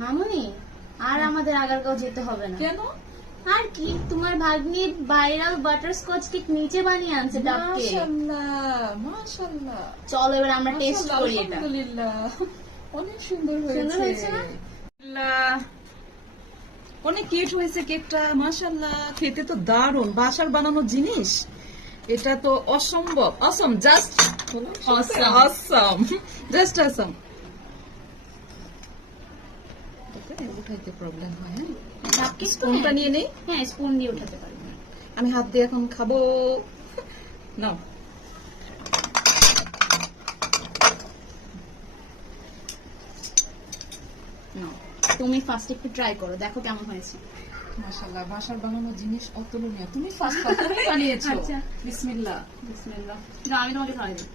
মামুনি আর আমাদের আগারগাঁও যেতে হবে না। কেন? আর কি, তোমার ভাগ্নি ভাইরাল বাটারস্কচ কেক নিচে বানিয়ে আনছে ডাব কেক। মাশাআল্লাহ মাশাআল্লাহ। চলো এবার আমরা টেস্ট করি এটা। আলহামদুলিল্লাহ, অনেক সুন্দর সুন্দর হয়েছে। হয়েছে না? আল্লাহ, অনেক কিউট হয়েছে কেকটা, মাশাআল্লাহ। খেতে তো দারুণ, বাসার বানানো জিনিস, এটা তো অসম্ভব অসম, জাস্ট Awesome. অসম, জাস্ট অসম। উঠাইতে প্রবলেম হয়, হ্যাঁ? ডাব কেক তো স্পুনটা হ্যাঁ। নিয়ে নেই, হ্যাঁ স্পুন দিয়ে উঠাতে পারবে। আমি হাত দিয়ে এখন খাবো। নাও। নাও, তুমি ফার্স্ট একটু ট্রাই করো, দেখো কেমন হয়েছে। মাশাআল্লাহ, বাসার বানানো জিনিস অতুলনীয়। তুমি ফার্স্ট বানিয়েছো। আচ্ছা। বিসমিল্লাহ। বিসমিল্লাহ। না, আমি তোমাকে খাওয়াই দিই।